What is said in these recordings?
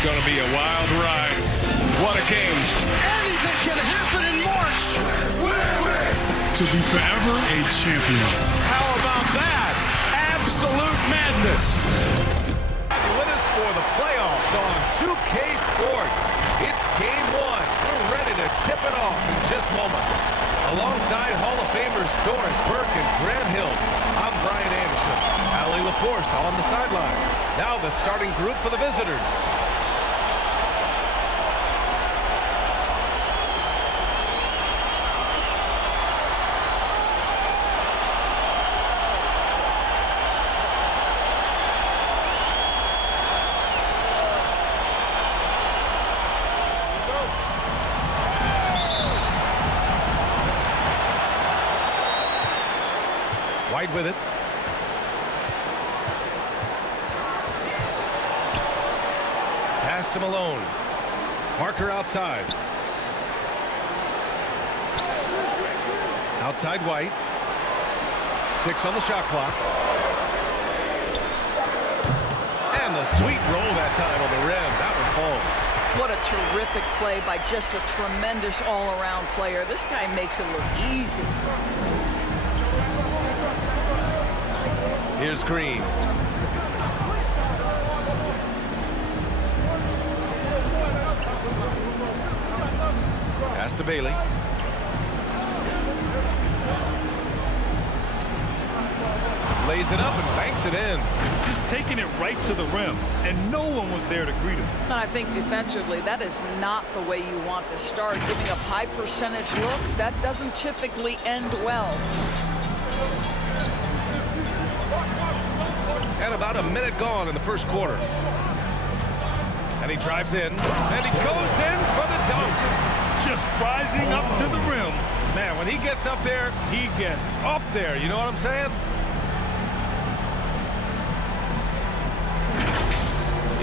going to be a wild ride. What a game. Anything can happen in March. To be forever a champion. How about that? Absolute madness. With us for the playoffs on 2K Sports. It's game one. We're ready to tip it off in just moments. Alongside Hall of Famers Doris Burke and Grant Hill, I'm Brian Anderson. Allie LaForce on the sideline. Now the starting group for the visitors. White with it. Pass to Malone. Parker outside. Outside White. 6 on the shot clock. And the sweet roll that time on the rim. That one falls. What a terrific play by just a tremendous all-around player. This guy makes it look easy. Here's Green. Pass to Bailey. Lays it up and banks it in. Just taking it right to the rim, and no one was there to greet him. And I think defensively, that is not the way you want to start. Giving up high percentage looks, that doesn't typically end well. And about a minute gone in the first quarter. And he drives in. And he goes in for the dunk. Just rising up to the rim. Man, when he gets up there, he gets up there. You know what I'm saying?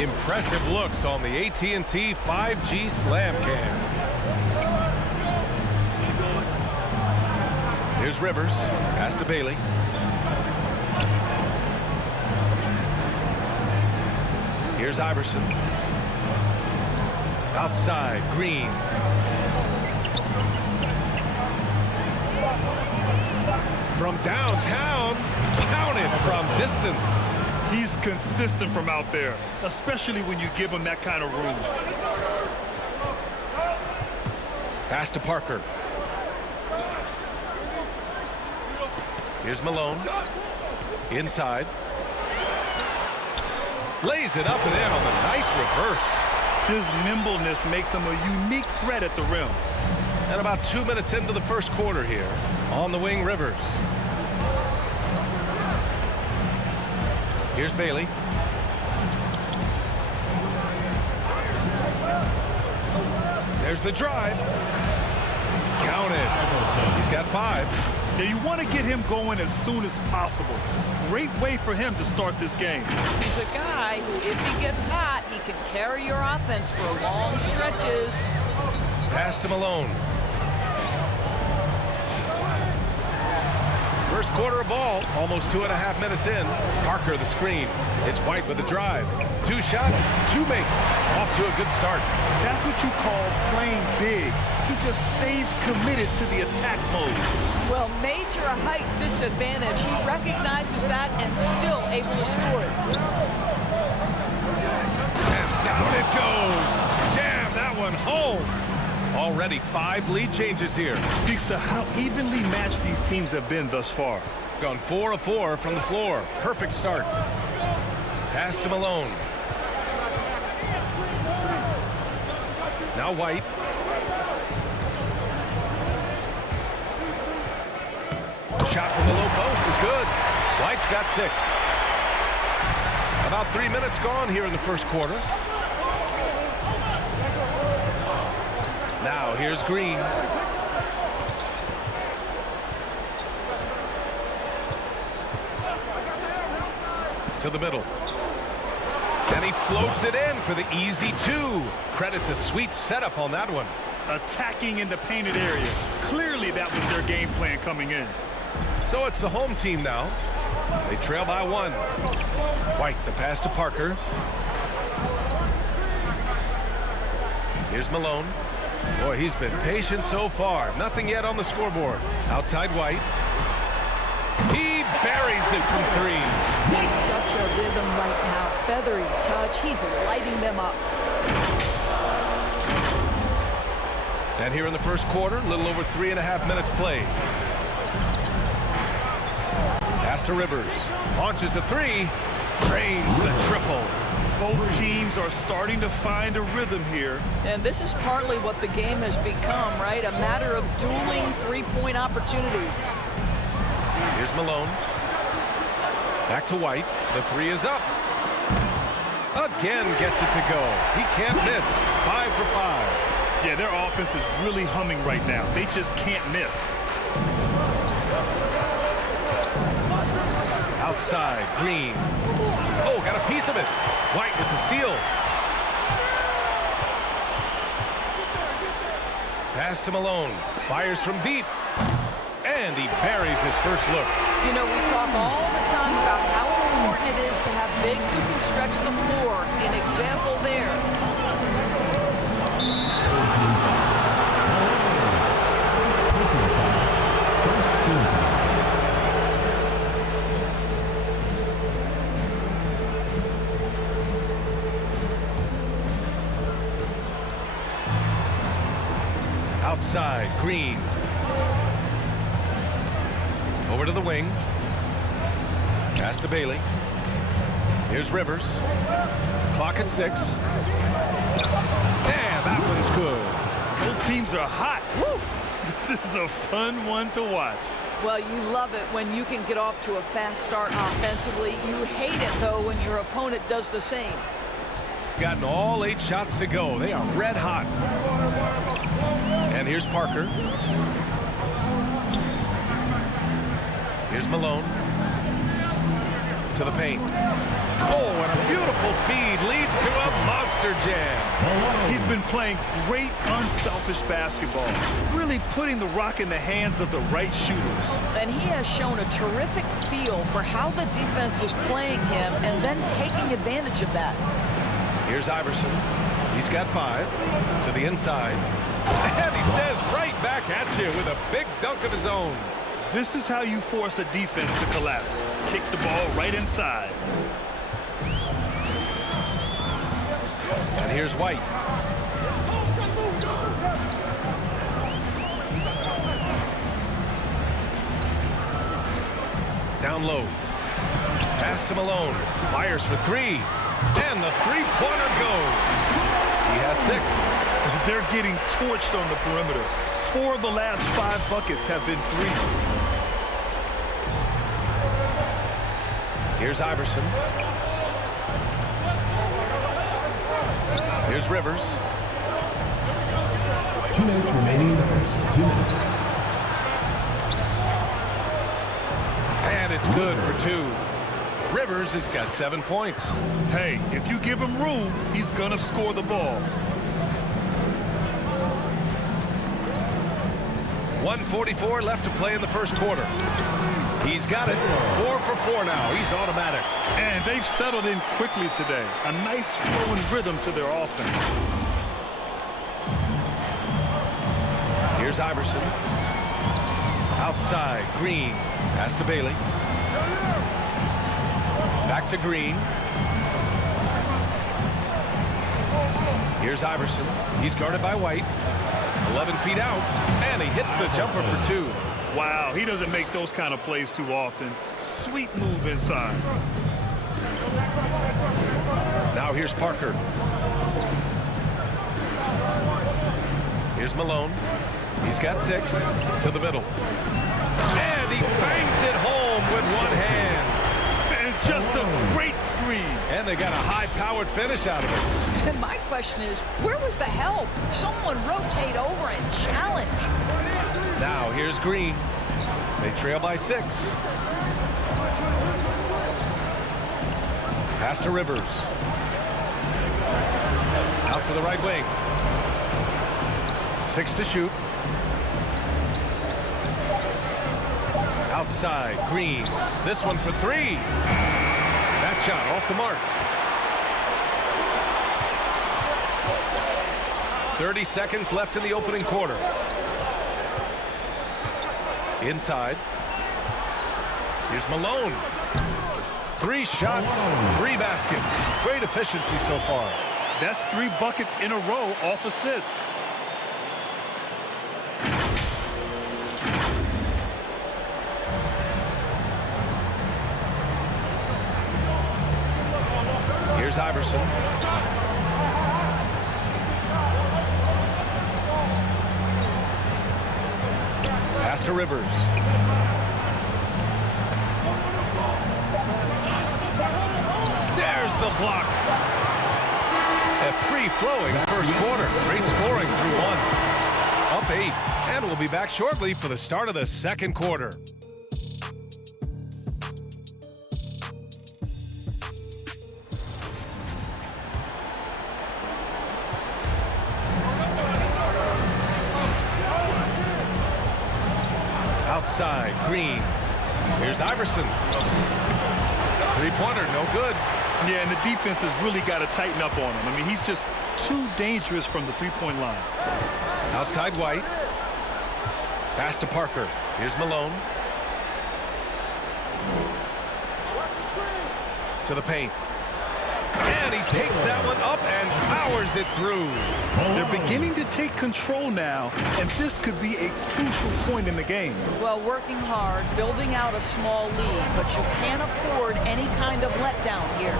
Impressive looks on the AT&T 5G Slam Cam. Here's Rivers. Pass to Bailey. Here's Iverson. Outside, Green. From downtown, counted from distance. He's consistent from out there, especially when you give him that kind of room. Pass to Parker. Here's Malone. Inside. Lays it up and in on the nice reverse. His nimbleness makes him a unique threat at the rim. And about 2 minutes into the first quarter here. On the wing, Rivers. Here's Bailey. There's the drive. Counted. He's got 5. Now you want to get him going as soon as possible. Great way for him to start this game. He's a guy who, if he gets hot, he can carry your offense for long stretches. Pass to Malone. First quarter of ball, almost 2.5 minutes in. Parker the screen. It's White with the drive. 2 shots, 2 makes. Off to a good start. That's what you call playing big. He just stays committed to the attack mode. Well, major height disadvantage. He recognizes that and still able to score it. And down it goes. Jam that one home. Already 5 lead changes here. Speaks to how evenly matched these teams have been thus far. Gone 4 of 4 from the floor. Perfect start. Pass to Malone. Now White. Shot from the low post is good. White's got 6. About 3 minutes gone here in the first quarter. Now here's Green. To the middle. And he floats it in for the easy 2. Credit the sweet setup on that one. Attacking in the painted area. Clearly that was their game plan coming in. So it's the home team now. They trail by 1. White, the pass to Parker. Here's Malone. Boy, he's been patient so far. Nothing yet on the scoreboard. Outside White. He buries it from three. He's such a rhythm right now. Feathery touch. He's lighting them up. And here in the first quarter, a little over 3.5 minutes played. Pass to Rivers. Launches a three. Drains the triple. Both teams are starting to find a rhythm here. And this is partly what the game has become, right? A matter of dueling three-point opportunities. Here's Malone. Back to White. The three is up. Again gets it to go. He can't miss. 5 for 5. Yeah, their offense is really humming right now. They just can't miss. Outside, Green. Oh, got a piece of it. White with the steal. Pass to Malone. Fires from deep. And he buries his first look. You know, we talk all the time about how important it is to have bigs who can stretch the floor. An example there. Outside, Green. Over to the wing. Pass to Bailey. Here's Rivers. Clock at 6. And that one's good. Both teams are hot. Woo! This is a fun one to watch. Well, you love it when you can get off to a fast start offensively. You hate it, though, when your opponent does the same. Gotten all 8 shots to go. They are red hot. And here's Parker. Here's Malone. To the paint. Oh, and a beautiful feed leads to a monster jam. He's been playing great, unselfish basketball, really putting the rock in the hands of the right shooters. And he has shown a terrific feel for how the defense is playing him and then taking advantage of that. Here's Iverson. He's got 5 to the inside. And he says right back at you with a big dunk of his own. This is how you force a defense to collapse. Kick the ball right inside. And here's White. Down low. Pass to Malone. Fires for 3. And the three-pointer goes. He has 6. They're getting torched on the perimeter. 4 of the last 5 buckets have been threes. Here's Iverson. Here's Rivers. 2 minutes remaining in the first. 2 minutes. And it's good for 2. Rivers has got 7 points. Hey, if you give him room, he's going to score the ball. 1:44 left to play in the first quarter. He's got it. 4 for 4 now. He's automatic. And they've settled in quickly today. A nice flowing rhythm to their offense. Here's Iverson. Outside, Green. Pass to Bailey. Back to Green. Here's Iverson. He's guarded by White. 11 feet out. And he hits the jumper for 2. Wow, he doesn't make those kind of plays too often. Sweet move inside. Now here's Parker. Here's Malone. He's got 6 to the middle. And he bangs it home with one hand. And just a great screen. And they got a high-powered finish out of it. And my question is, where was the help? Someone rotate over and challenge. Now here's Green. They trail by 6. Pass to Rivers. Out to the right wing. 6 to shoot. Outside, Green. This one for 3. That shot off the mark. 30 seconds left in the opening quarter. Inside. Here's Malone. 3 shots, 3 baskets. Great efficiency so far. That's 3 buckets in a row off assist. Here's Iverson. Pass to Rivers. There's the block. A free-flowing first quarter. Great scoring through 1. Up 8. And we'll be back shortly for the start of the second quarter. Outside, Green. Here's Iverson. 3-pointer, no good. Yeah, and the defense has really got to tighten up on him. I mean, he's just too dangerous from the 3-point line. Outside White. Pass to Parker. Here's Malone. To the paint. And he takes that one up and powers it through. They're beginning to take control now, and this could be a crucial point in the game. Well, working hard, building out a small lead, but you can't afford any kind of letdown here.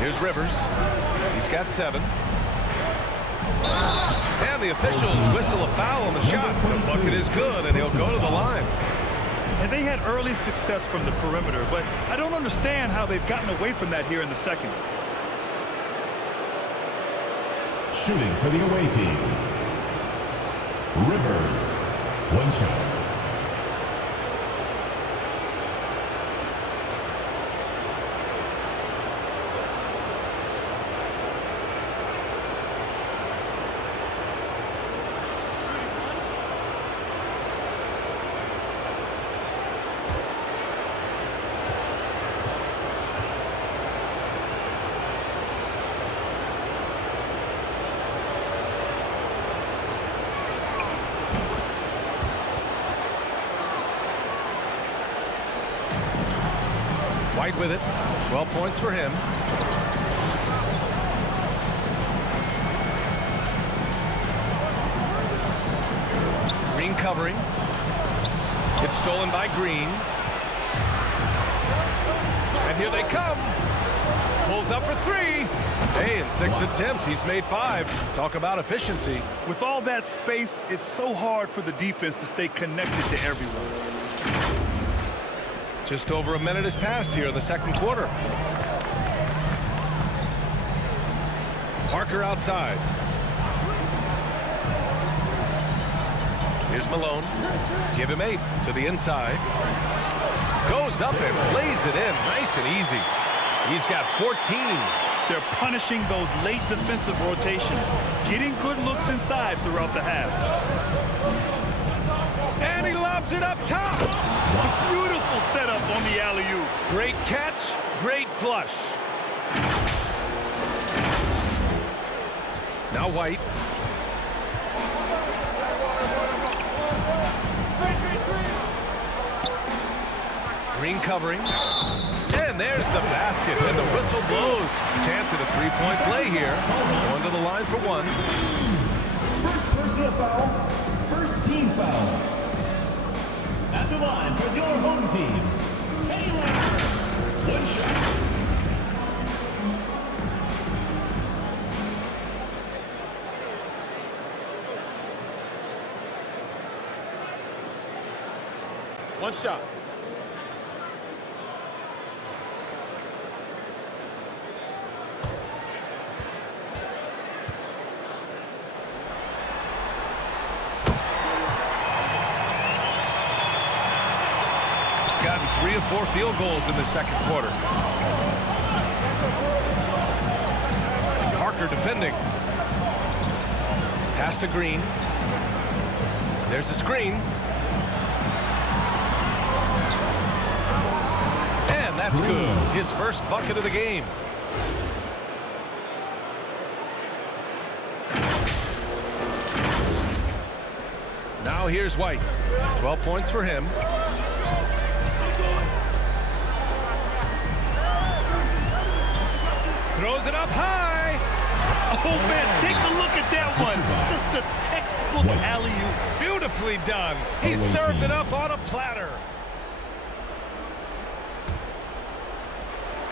Here's Rivers. He's got 7. And the officials whistle a foul on the shot. The bucket is good, and he'll go to the line. And they had early success from the perimeter, but I don't understand how they've gotten away from that here in the second. Shooting for the away team. Rivers. 1 shot. White with it. 12 points for him. Green covering. It's stolen by Green. And here they come. Pulls up for 3. Hey, in 6 attempts, he's made 5. Talk about efficiency. With all that space, it's so hard for the defense to stay connected to everyone. Just over a minute has passed here in the second quarter. Parker outside. Here's Malone. Give him 8 to the inside. Goes up and lays it in. Nice and easy. He's got 14. They're punishing those late defensive rotations, getting good looks inside throughout the half. And he lobs it up top. Beautiful setup on the alley-oop. Great catch, great flush. Now White. Green covering. And there's the basket, and the whistle blows. Chance at a 3-point play here. Going to the line for 1. First personal foul. First team foul. At the line for your home team, Taylor. 1 shot. One shot. Gotten 3 of 4 field goals in the second quarter. Parker defending. Pass to Green. There's a screen. And that's good. His first bucket of the game. Now here's White. 12 points for him. Throws it up high. Oh, man, take a look at that one. Just a textbook alley-oop. Beautifully done. He served it up on a platter.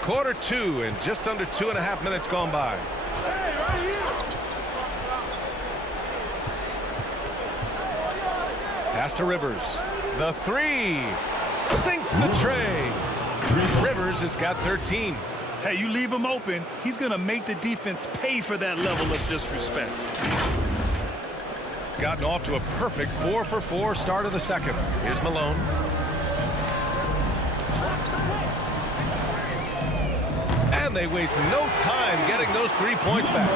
Quarter 2 and just under 2.5 minutes gone by. Pass to Rivers. The 3. Sinks the tray. Rivers has got 13. Hey, you leave him open, he's going to make the defense pay for that level of disrespect. Gotten off to a perfect 4-for-4 start of the second. Here's Malone. And they waste no time getting those 3 points back.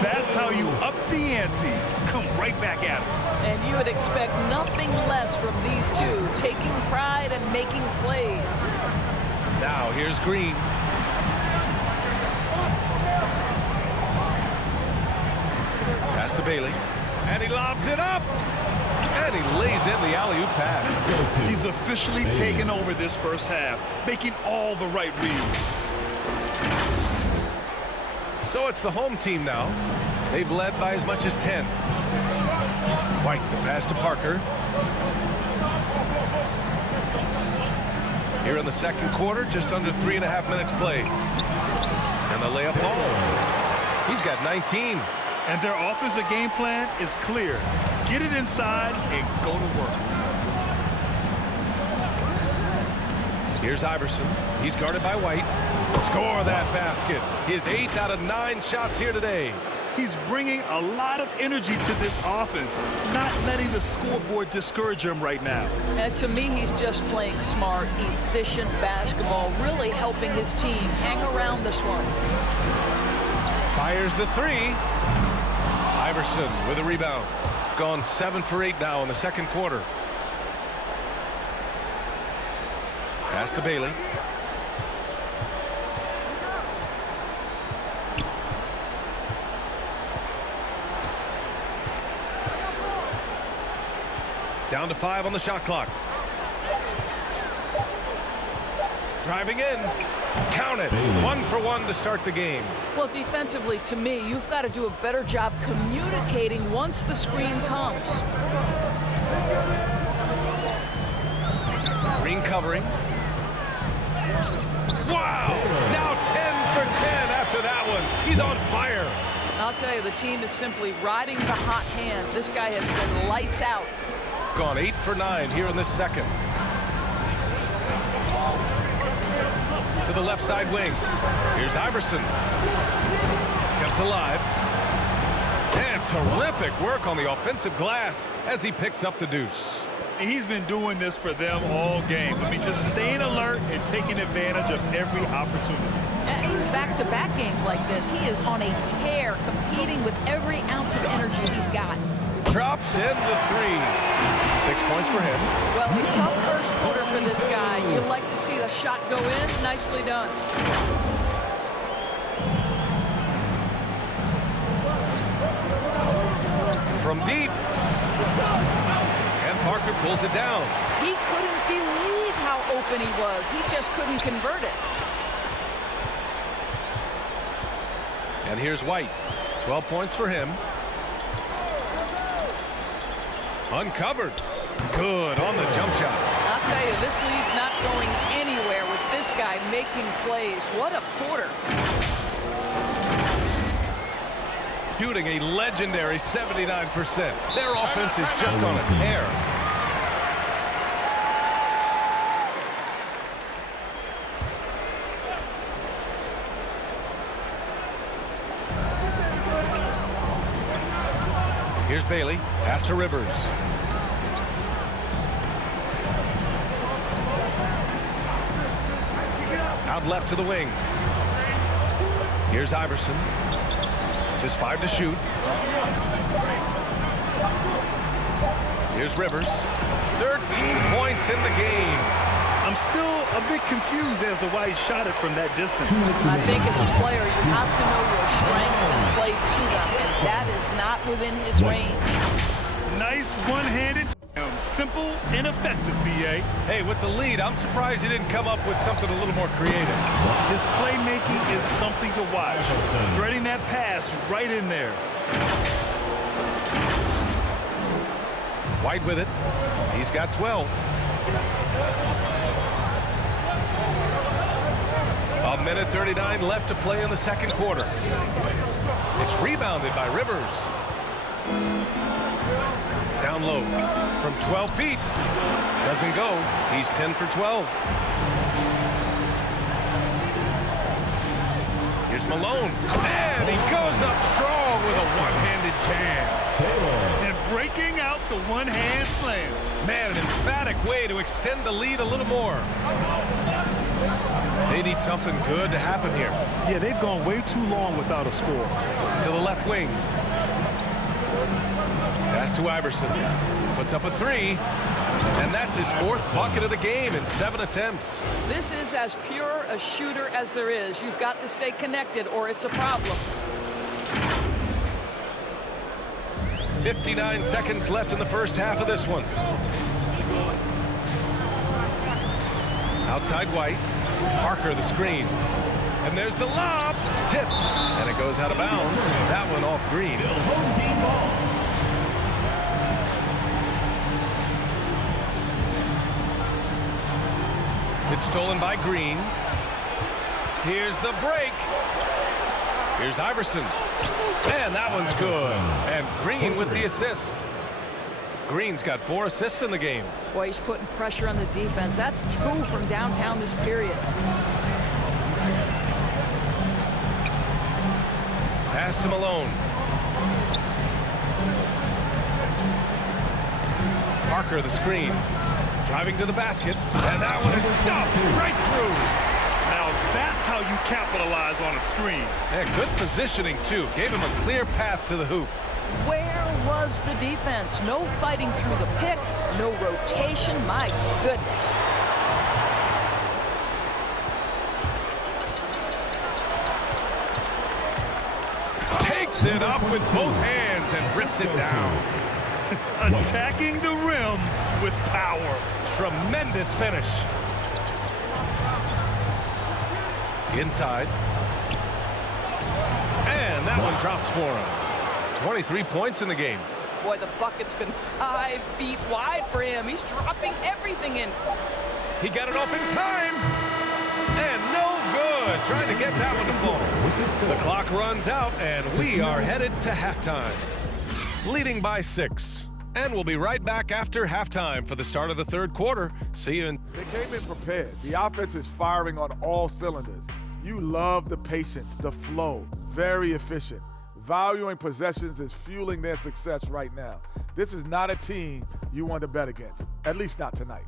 That's how you up the ante. Come right back at him. And you would expect nothing less from these two, taking pride and making plays. Now here's Green. Pass to Bailey. And he lobs it up. And he lays in the alley-oop pass. He's officially taken over this first half, making all the right reads. So it's the home team now. They've led by as much as 10. White, the pass to Parker. Here in the second quarter, just under 3.5 minutes played. And the layup falls. He's got 19. And their offensive game plan is clear. Get it inside and go to work. Here's Iverson. He's guarded by White. Score that basket. His 8th out of 9 shots here today. He's bringing a lot of energy to this offense, not letting the scoreboard discourage him right now. And to me, he's just playing smart, efficient basketball, really helping his team hang around this one. Fires the 3. Iverson with a rebound. Gone 7 for 8 now in the second quarter. Pass to Bailey. Down to 5 on the shot clock. Driving in. Count it. 1 for 1 to start the game. Well, defensively, to me, you've got to do a better job communicating once the screen comes. Green covering. Wow! Now 10 for 10 after that one. He's on fire. I'll tell you, the team is simply riding the hot hand. This guy has been lights out. Gone 8 for 9 here in the second. To the left side wing. Here's Iverson. Kept alive. And terrific work on the offensive glass as he picks up the deuce. He's been doing this for them all game. I mean, just staying alert and taking advantage of every opportunity. And he's back-to-back games like this. He is on a tear, competing with every ounce of energy he's got. Drops in the 3. 6 points for him. Well, a tough first quarter for this guy. You like to see the shot go in. Nicely done. From deep. And Parker pulls it down. He couldn't believe how open he was. He just couldn't convert it. And here's White. 12 points for him. Uncovered. Good on the jump shot. I'll tell you, this lead's not going anywhere with this guy making plays. What a quarter. Shooting a legendary 79%. Their offense is just on a tear. Here's Bailey. Pass to Rivers. Out left to the wing. Here's Iverson. Just 5 to shoot. Here's Rivers. 13 points in the game. I'm still a bit confused as to why he shot it from that distance. I think as a player, you have to know your strengths and play to them, and that is not within his range. Nice one-handed. Simple and effective, B.A. Hey, with the lead, I'm surprised he didn't come up with something a little more creative. His playmaking is something to watch. Threading that pass right in there. White with it. He's got 12. A minute 39 left to play in the second quarter. It's rebounded by Rivers. Down low from 12 feet. Doesn't go. He's 10 for 12. Here's Malone. And he goes up strong with a one-handed jam. And breaking out the one-hand slam. Man, an emphatic way to extend the lead a little more. They need something good to happen here. Yeah, they've gone way too long without a score. To the left wing. Pass to Iverson. Puts up a three. And that's his fourth bucket of the game in 7 attempts. This is as pure a shooter as there is. You've got to stay connected or it's a problem. 59 seconds left in the first half of this one. Outside White. Parker the screen. And there's the lob. Tipped. And it goes out of bounds. That one off Green. Home team ball. It's stolen by Green. Here's the break. Here's Iverson. And that one's good. And Green with the assist. Green's got 4 assists in the game. Boy, he's putting pressure on the defense. That's 2 from downtown this period. Pass to Malone. Parker the screen. Driving to the basket. And that one is stuffed right through. Now that's how you capitalize on a screen. And good positioning, too. Gave him a clear path to the hoop. Where was the defense? No fighting through the pick, no rotation. My goodness. Takes it up with both hands and rips it down. Attacking the rim with power. Tremendous finish. Inside. And that one drops for him. 23 points in the game. Boy, the bucket's been 5 feet wide for him. He's dropping everything in. He got it off in time. And no good. Trying to get that one to fall. The clock runs out, and we are headed to halftime. Leading by 6. And we'll be right back after halftime for the start of the third quarter. See you in... They came in prepared. The offense is firing on all cylinders. You love the patience, the flow. Very efficient. Valuing possessions is fueling their success right now. This is not a team you want to bet against, at least not tonight.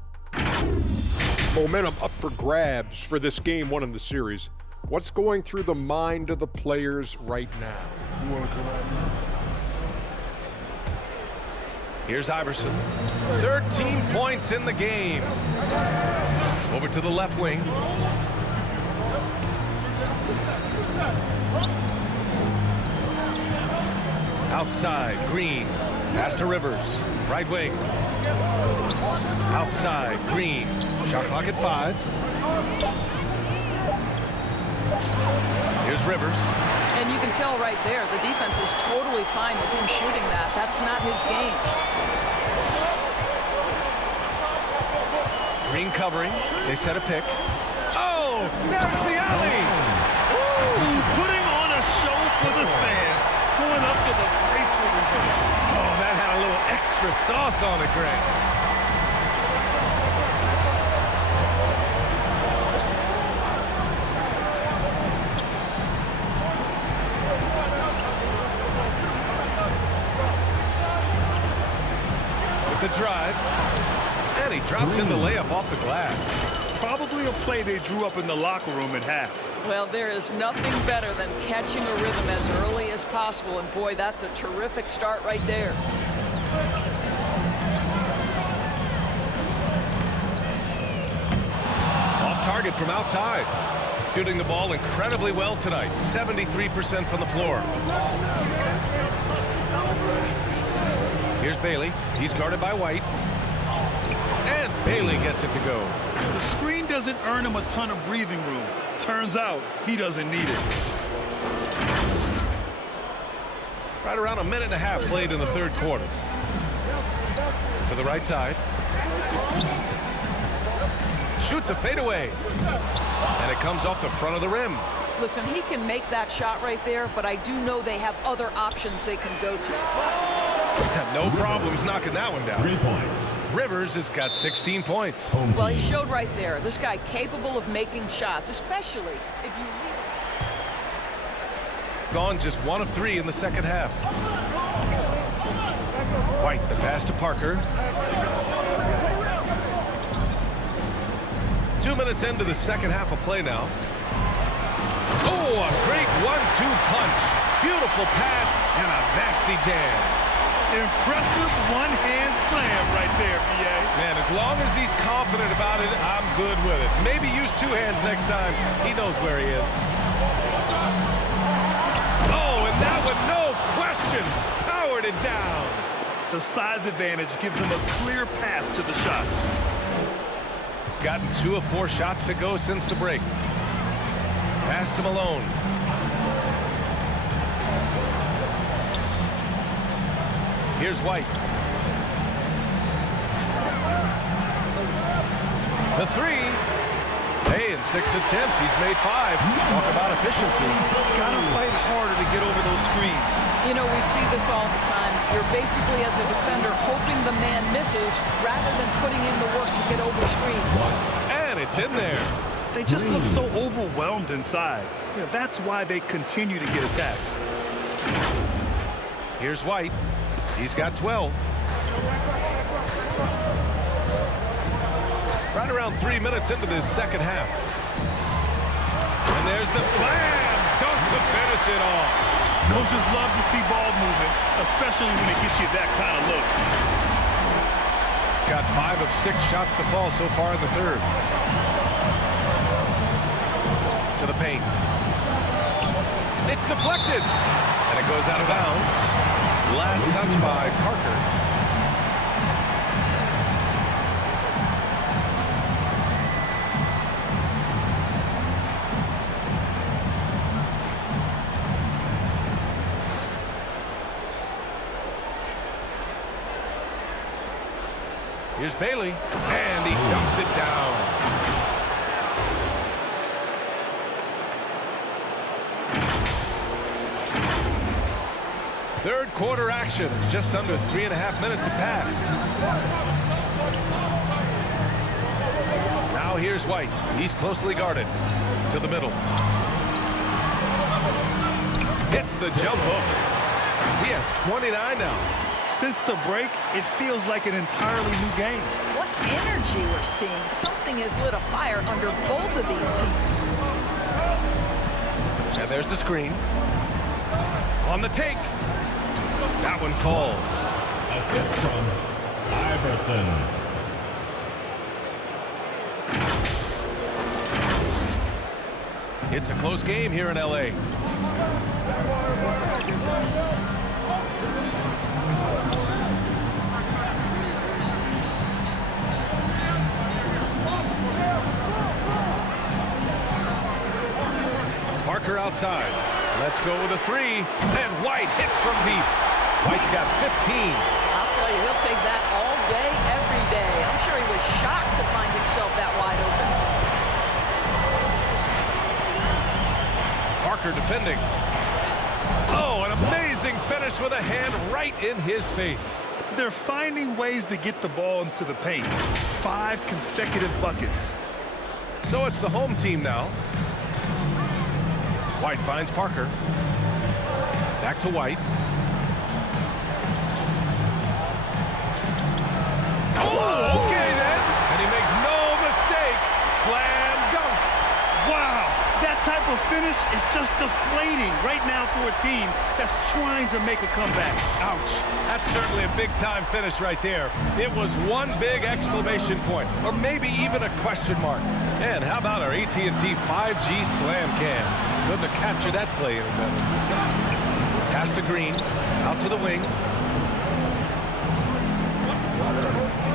Momentum up for grabs for this game 1 in the series. What's going through the mind of the players right now? You want to come at me? Here's Iverson. 13 points in the game. Over to the left wing. Outside, Green. Pass to Rivers. Right wing. Outside, Green. Shot clock at 5. Here's Rivers. And you can tell right there, the defense is totally fine with him shooting that. That's not his game. Green covering. They set a pick. Oh, there's the alley. Ooh, putting on a show for the fans. Going up to the graceful result. Oh, that had a little extra sauce on it, Greg. The drive, and he drops in the layup off the glass. Probably a play they drew up in the locker room at half. Well, there is nothing better than catching a rhythm as early as possible, and boy, that's a terrific start right there. Off target from outside. Shooting the ball incredibly well tonight, 73% from the floor. Here's Bailey. He's guarded by White. And Bailey gets it to go. The screen doesn't earn him a ton of breathing room. Turns out he doesn't need it. Right around a minute and a half played in the third quarter. To the right side. Shoots a fadeaway. And it comes off the front of the rim. Listen, he can make that shot right there, but I do know they have other options they can go to. No problems knocking that one down. 3 points. Rivers has got 16 points. Home Well, he team. showed right there. This guy capable of making shots, especially if you leave. Gone just 1 of 3 in the second half. White, the pass to Parker. 2 minutes into the second half of play now. Oh, a great 1-2 punch. Beautiful pass and a nasty jam. Impressive one-hand slam right there, BA. Man, as long as he's confident about it, I'm good with it. Maybe use 2 hands next time. He knows where he is. Oh, and that one, no question, powered it down. The size advantage gives him a clear path to the shot. Gotten 2 of 4 shots to go since the break. Pass to Malone. Here's White. The 3. Hey, in 6 attempts, he's made 5. Talk about efficiency. Gotta fight harder to get over those screens. You know, we see this all the time. You're basically, as a defender, hoping the man misses rather than putting in the work to get over screens. And it's in there. They just look so overwhelmed inside. You know, that's why they continue to get attacked. Here's White. He's got 12. Right around 3 minutes into this second half. And there's the slam dunk to finish it off. Coaches love to see ball movement, especially when it gets you that kind of look. Got 5 of 6 shots to fall so far in the third. To the paint. It's deflected. And it goes out of bounds. Last touch by Parker. Here's Bailey, and he dunks it down. Third quarter action. Just under 3.5 minutes have passed. Now here's White. He's closely guarded. To the middle. Hits the jump hook. He has 29 now. Since the break, it feels like an entirely new game. What energy we're seeing. Something has lit a fire under both of these teams. And there's the screen. On the take. That one falls. Assist from Iverson. It's a close game here in LA. Parker outside. Let's go with a 3. And White hits from deep. White's got 15. I'll tell you, he'll take that all day, every day. I'm sure he was shocked to find himself that wide open. Parker defending. Oh, an amazing finish with a hand right in his face. They're finding ways to get the ball into the paint. 5 consecutive buckets. So it's the home team now. White finds Parker. Back to White. Oh, okay then. And he makes no mistake. Slam dunk. Wow, that type of finish is just deflating right now for a team that's trying to make a comeback. Ouch. That's certainly a big-time finish right there. It was one big exclamation point, or maybe even a question mark. And how about our AT&T 5G Slam Cam? Couldn't have captured that play any better. Pass to Green, out to the wing.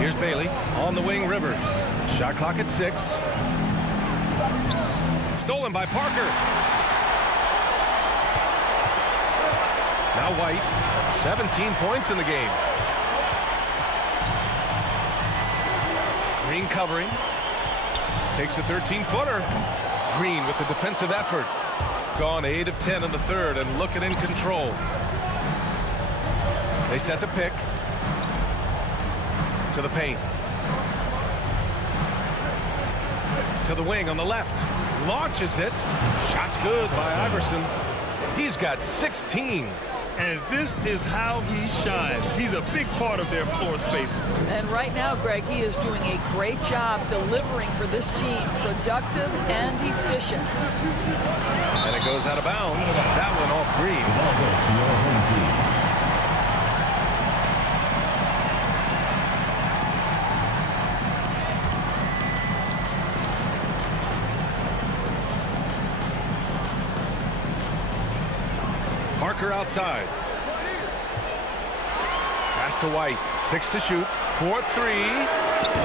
Here's Bailey. On the wing, Rivers. Shot clock at 6. Stolen by Parker. Now White. 17 points in the game. Green covering. Takes a 13-footer. Green with the defensive effort. Gone 8 of 10 in the third and looking in control. They set the pick. To the paint. To the wing on the left. Launches it. Shot's good by Iverson. He's got 16. And this is how he shines. He's a big part of their floor space. And right now, Greg, he is doing a great job delivering for this team. Productive and efficient. And it goes out of bounds. That one off Green. The ball goes to your home team. Parker outside. Pass to White. 6 to shoot. 4-3.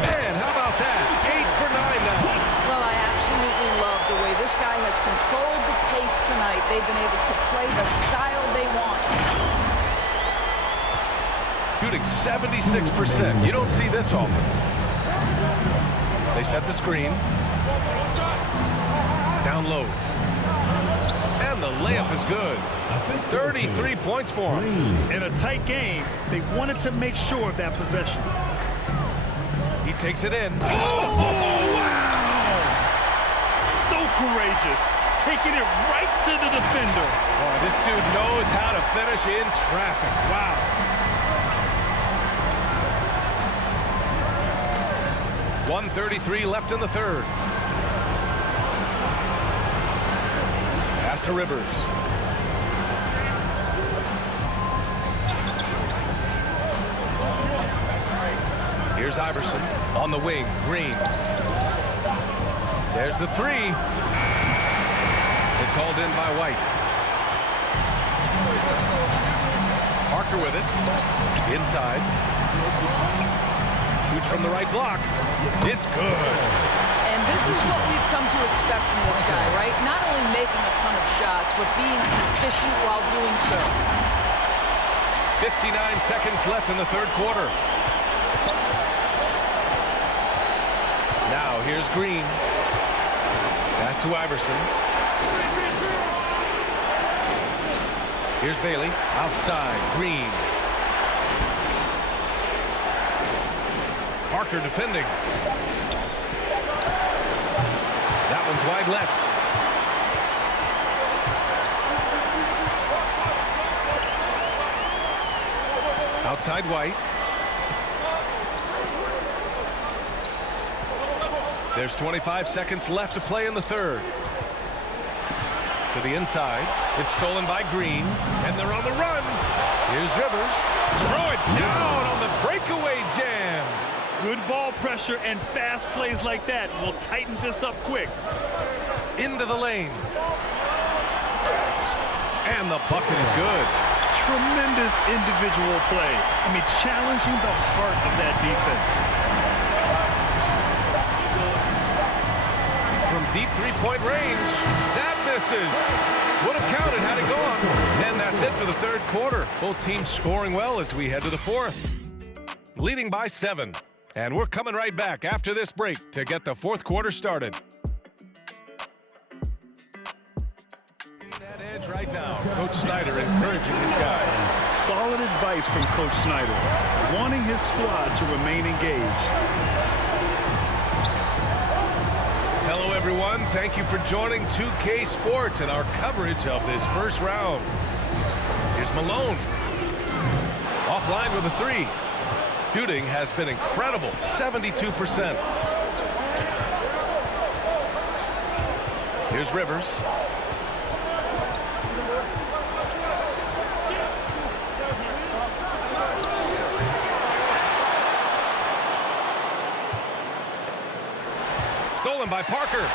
Man, how about that? 8 for 9 now. Well, I absolutely love the way this guy has controlled the pace tonight. They've been able to play the style they want. Shooting 76%. You don't see this offense. They set the screen. Down low. And the layup is good. 33 points for him. In a tight game, they wanted to make sure of that possession. He takes it in. Oh, wow! So courageous. Taking it right to the defender. Oh, this dude knows how to finish in traffic. Wow. .133 left in the third. Pass to Rivers. Here's Iverson on the wing. Green. There's the three. It's hauled in by White. Parker with it. Inside. Shoots from the right block. It's good. And this is what we've come to expect from this guy, right? Not only making a ton of shots, but being efficient while doing so. 59 seconds left in the third quarter. Now here's Green. Pass to Iverson. Here's Bailey. Outside. Green. Parker defending. That one's wide left. Outside White. There's 25 seconds left to play in the third. To the inside. It's stolen by Green. And they're on the run. Here's Rivers. Throw it down on the breakaway jam. Good ball pressure and fast plays like that will tighten this up quick. Into the lane. And the bucket is good. Tremendous individual play. I mean, challenging the heart of that defense. From deep three-point range, that misses. Would have counted had it gone. And that's it for the third quarter. Both teams scoring well as we head to the fourth. Leading by 7. And we're coming right back after this break to get the fourth quarter started. That edge right now. Coach Snyder encouraging his guys. Solid advice from Coach Snyder, wanting his squad to remain engaged. Hello, everyone. Thank you for joining 2K Sports and our coverage of this first round. Here's Malone. Offline with a three. Shooting has been incredible, 72%. Here's Rivers. Stolen by Parker.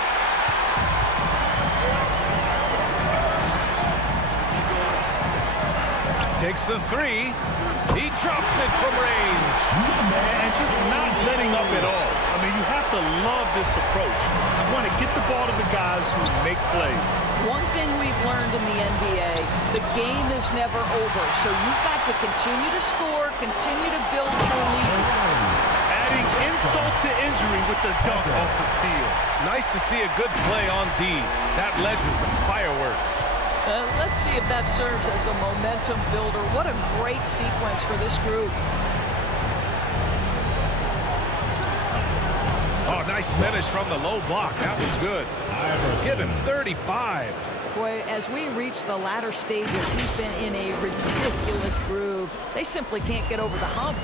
Takes the three. He drops it from range. And just not letting up at all. I mean, you have to love this approach. You want to get the ball to the guys who make plays. One thing we've learned in the NBA, the game is never over. So you've got to continue to score, continue to build your lead. Adding insult to injury with the dunk off the steal. Nice to see a good play on D. That led to some fireworks. Let's see if that serves as a momentum builder. What a great sequence for this group. Oh, nice finish from the low block. That was good. Give him 35. Boy, as we reach the latter stages, he's been in a ridiculous groove. They simply can't get over the hump.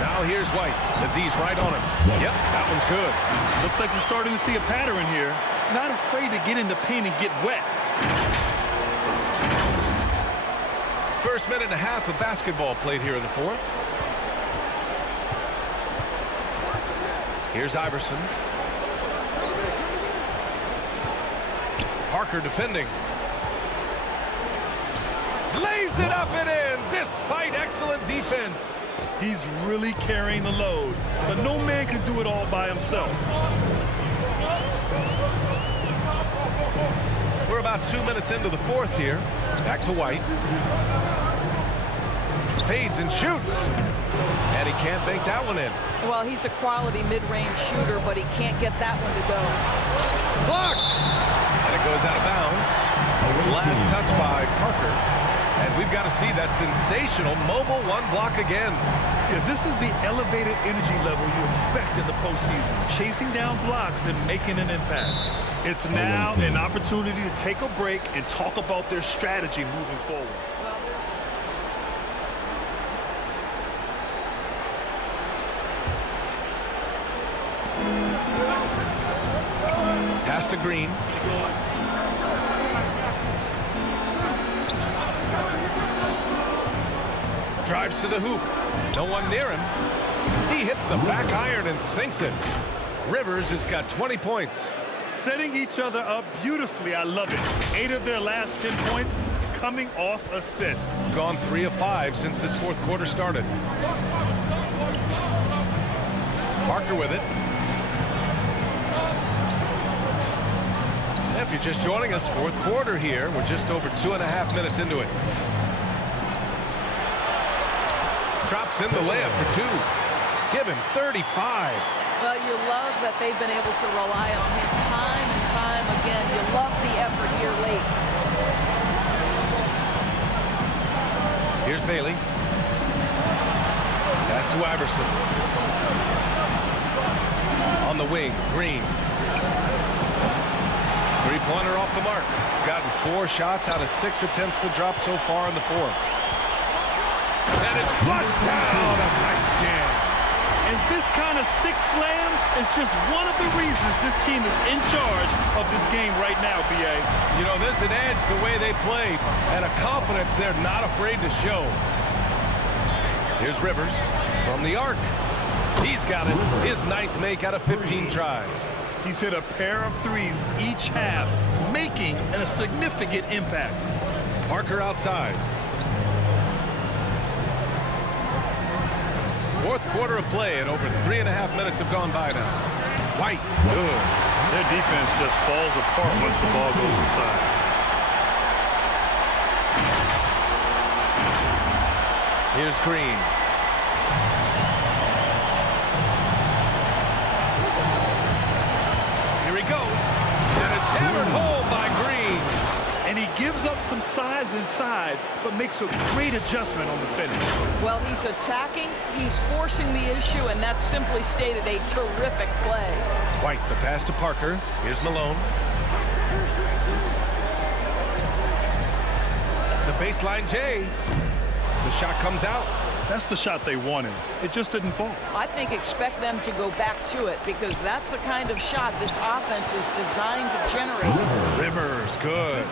Now here's White. The D's right on him. Yep, that one's good. Looks like we're starting to see a pattern here. Not afraid to get in the paint and get wet. First minute and a half of basketball played here in the fourth. Here's Iverson. Parker defending. Lays it up and in despite excellent defense. He's really carrying the load, but no man can do it all by himself. We're about 2 minutes into the fourth here. Back to White. Fades and shoots. And he can't bank that one in. Well, he's a quality mid-range shooter, but he can't get that one to go. Blocked! And it goes out of bounds. Last touch by Parker. And we've got to see that sensational mobile one block again. Yeah, this is the elevated energy level you expect in the postseason. Chasing down blocks and making an impact. It's now an opportunity to take a break and talk about their strategy moving forward. Pass to Green. Drives to the hoop. No one near him. He hits the back iron and sinks it. Rivers has got 20 points. Setting each other up beautifully. I love it. 8 of their last 10 points coming off assists. Gone 3 of 5 since this fourth quarter started. Parker with it. If you're just joining us, fourth quarter here. We're just over 2.5 minutes into it. Drops in the layup for 2. Give him 35. Well, you love that they've been able to rely on him time and time again. You love the effort here late. Here's Bailey. Pass to Iverson. On the wing, Green. Three-pointer off the mark. Gotten 4 shots out of 6 attempts to drop so far in the fourth. And it's flushed down. A nice jam. And this kind of six slam is just one of the reasons this team is in charge of this game right now, B.A. You know, there's an edge the way they play and a confidence they're not afraid to show. Here's Rivers from the arc. He's got it. His 9th make out of 15 tries. He's hit a pair of threes each half, making a significant impact. Parker outside. Fourth quarter of play, and over 3.5 minutes have gone by now. White, good. Their defense just falls apart once the ball goes inside. Here's Green. Here he goes. And it's hammered home by Green. And he gives up some size inside, but makes a great adjustment on the finish. Well, he's attacking, he's forcing the issue, and that's simply stated a terrific play. White, the pass to Parker. Here's Malone. The baseline J. The shot comes out. That's the shot they wanted. It just didn't fall. I think expect them to go back to it because that's the kind of shot this offense is designed to generate. Rivers, good.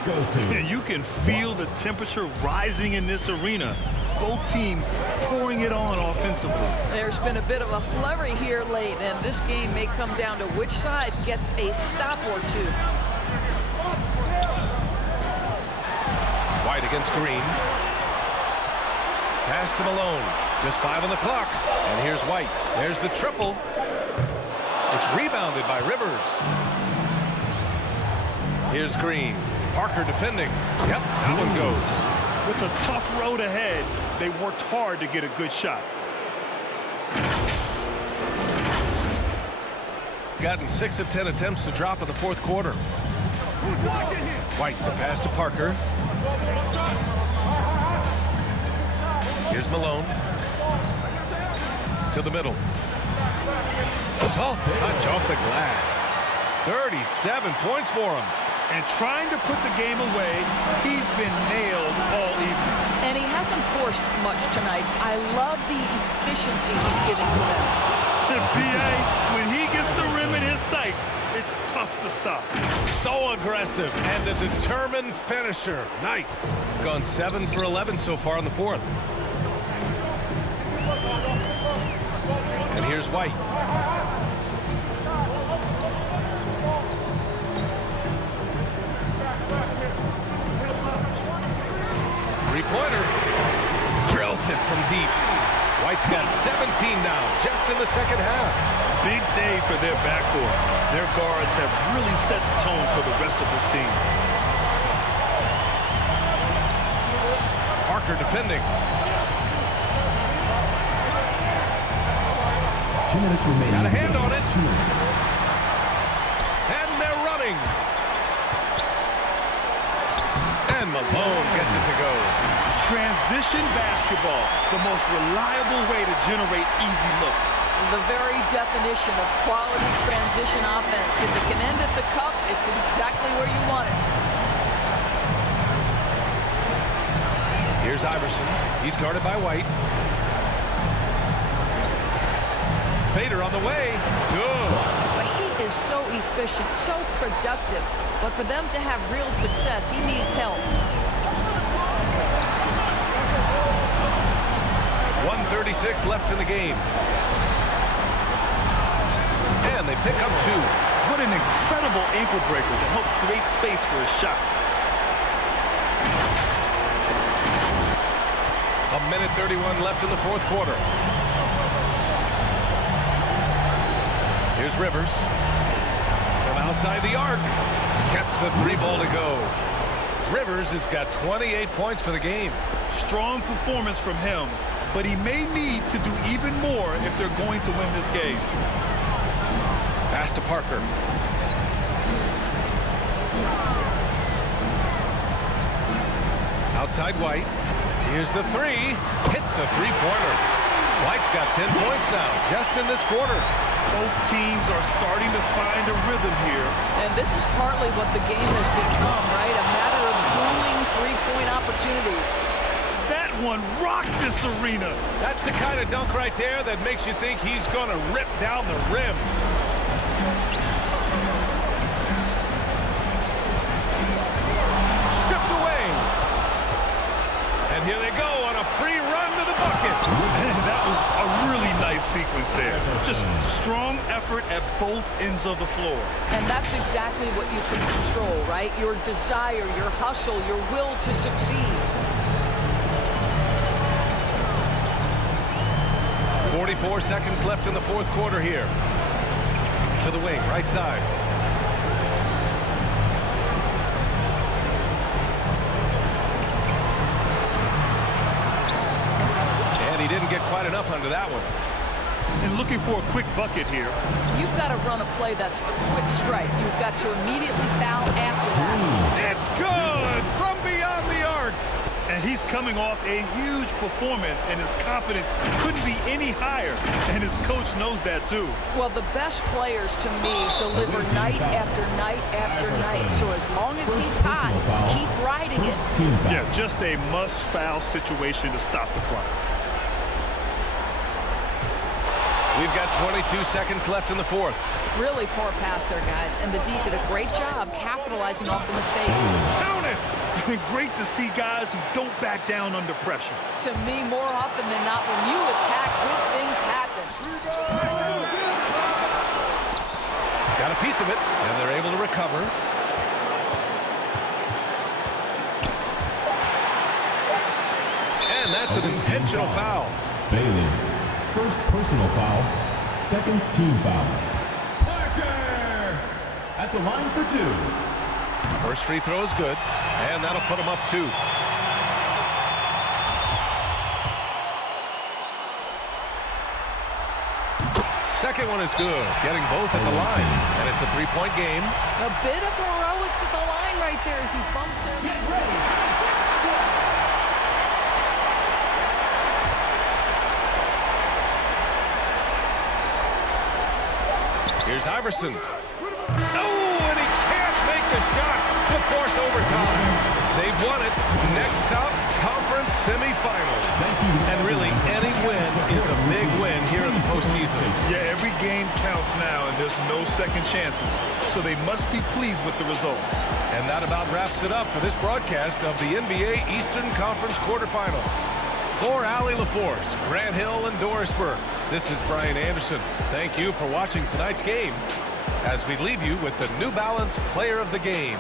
And you can feel the temperature rising in this arena. Both teams pouring it on offensively. There's been a bit of a flurry here late, and this game may come down to which side gets a stop or two. White against Green. Pass to Malone. Just 5 on the clock. And here's White. There's the triple. It's rebounded by Rivers. Here's Green. Parker defending. Yep, that one goes. With a tough road ahead, they worked hard to get a good shot. Gotten 6 of 10 attempts to drop in the fourth quarter. White, the pass to Parker. Here's Malone. To the middle. Soft touch off the glass. 37 points for him. And trying to put the game away, he's been nailed all evening. And he hasn't forced much tonight. I love the efficiency he's giving to them. PA, when he gets the rim in his sights, it's tough to stop. So aggressive and a determined finisher. Nice. Gone 7 for 11 so far in the fourth. And here's White. Three-pointer. Drills it from deep. White's got 17 now, just in the second half. Big day for their backcourt. Their guards have really set the tone for the rest of this team. Parker defending. 2 minutes remaining. Got a hand on it. 2 minutes. And they're running. And Malone gets it to go. Transition basketball, the most reliable way to generate easy looks. The very definition of quality transition offense. If it can end at the cup, it's exactly where you want it. Here's Iverson. He's guarded by White. Fader on the way. Good. But he is so efficient, so productive. But for them to have real success, he needs help. 1:36 left in the game. And they pick up 2. What an incredible ankle breaker to help create space for his shot. 1:31 left in the fourth quarter. Here's Rivers. From outside the arc. Gets the 3-ball to go. Rivers has got 28 points for the game. Strong performance from him, but he may need to do even more if they're going to win this game. Pass to Parker. Outside White. Here's the 3. Hits a 3-pointer. White's got 10 points now, just in this quarter. Both teams are starting to find a rhythm here. And this is partly what the game has become, right? A matter of dueling three-point opportunities. That one rocked this arena. That's the kind of dunk right there that makes you think he's going to rip down the rim. Stripped away. And here they go on a free run to the bucket. And that was a really nice sequence there. Just strong effort at both ends of the floor. And that's exactly what you can control, right? Your desire, your hustle, your will to succeed. 44 seconds left in the fourth quarter here. To the wing, right side. And he didn't get quite enough under that one. And looking for a quick bucket here. You've got to run a play that's a quick strike. You've got to immediately foul after that. It's good from beyond the arc. And he's coming off a huge performance, and his confidence couldn't be any higher. And his coach knows that, too. Well, the best players, to me, deliver night after night after night. So as long as he's hot, keep riding it. Yeah, just a must-foul situation to stop the clock. We've got 22 seconds left in the fourth. Really poor pass there, guys. And the D did a great job capitalizing off the mistake. Count it! Great to see guys who don't back down under pressure. To me, more often than not, when you attack, good things happen. Got a piece of it, and they're able to recover. That's an intentional foul. Bailey, first personal foul, second team foul. Parker at the line for 2. First free throw is good, and that'll put him up 2. Second one is good, getting both at the line, and it's a 3-point game. A bit of heroics at the line right there as he bumps in. Get ready. Here's Iverson. Oh, and he can't make the shot to force overtime. They've won it. Next up, conference semifinals. And really, any win is a big win here in the postseason. Yeah, every game counts now, and there's no second chances. So they must be pleased with the results. And that about wraps it up for this broadcast of the NBA Eastern Conference quarterfinals. For Allie LaForce, Grant Hill, and Doris Burke, this is Brian Anderson. Thank you for watching tonight's game as we leave you with the New Balance Player of the Game.